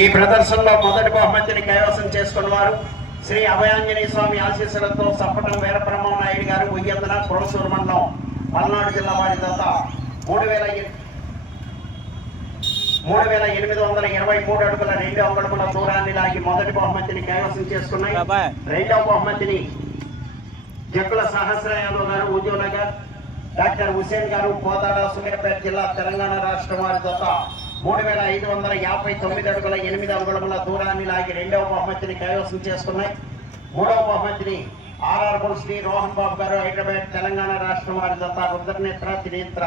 ఈ ప్రదర్శనలో మొదటి బహుమతిని కైవసం చేసుకున్నవారు శ్రీ అభయాంజనేయ స్వామి ఆశీస్సులతో సప్పటం వీరబ్రహ్మ నాయుడు గారు ఉయ్యందన కురసూరు మండలం పల్నాడు జిల్లా వారి దత్త 3,823 అడుగుల 2 అంగుళముల దూరాన్ని లాగి మొదటి బహుమతిని కైవసం చేసుకున్నాయి. రెండవ బహుమతిని జక్కుల సహస్ర యాదవ్ గారు ఉద్యోగనగర్, డాక్టర్ హుసేన్ గారు కోదాడ సూర్యాపేట జిల్లా తెలంగాణ రాష్ట్రం వారి దత్త 3,559 అడుగుల 8 అంగుళముల దూరాన్ని లాగి రెండవ బహుమతిని కైవసం చేసుకున్నాయి. మూడవ బహుమతిని ఆర్ఆర్ శ్రీ రోహన్ బాబు గారు హైదరాబాద్ తెలంగాణ రాష్ట్రం వారి దత్త రుద్రనేత్ర త్రినేత్ర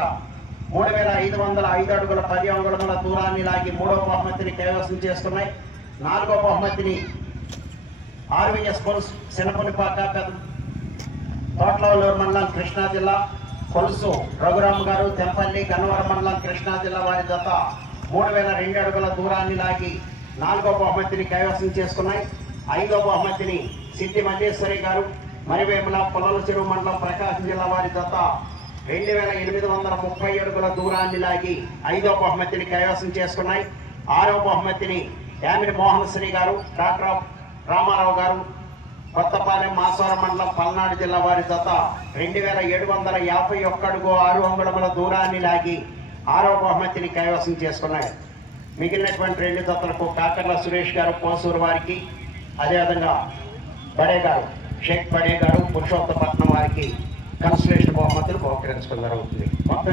3,505 అడుగుల 10 అంగుళముల దూరాన్ని లాగి మూడవ బహుమతిని కైవసం చేసుకున్నాయి. నాలుగవ బహుమతిని ఆర్వీఎస్ కొలుసు శనపునిపాక తోట్లవల్లూరు మండలం కృష్ణా జిల్లా, కొలుసు రఘురామ్ గారు తెంపల్లి గన్నవరం మండలం కృష్ణా జిల్లా వారి దత్త 3,002 అడుగుల దూరాన్ని లాగి నాలుగో బహుమతిని కైవసం చేసుకున్నాయి. ఐదో బహుమతిని సిద్ధి మల్లేశ్వరి గారు మరివేముల పొలాల చెరువు మండలం ప్రకాశం జిల్లా వారి దత్త 2,830 అడుగుల దూరాన్ని లాగి ఐదో బహుమతిని కైవసం చేసుకున్నాయి. ఆరో బహుమతిని యామిని మోహన్ శ్రీ గారు డాక్టర్ రామారావు గారు కొత్తపాలెం మాసవరం మండలం పల్నాడు జిల్లా వారి దత్త 2,751 అడుగు 6 అంగుళముల దూరాన్ని లాగి ఆరో బహుమతిని కైవసం చేసుకున్నాయి. మిగిలినటువంటి 2 దత్తలకు కాకర్ల సురేష్ గారు పోసూరు వారికి, అదేవిధంగా బడే గారు షేక్ బడే గారు పురుషోత్తపట్నం వారికి కన్సలేషన్ బహుమతులు బహుకరించడం జరుగుతుంది.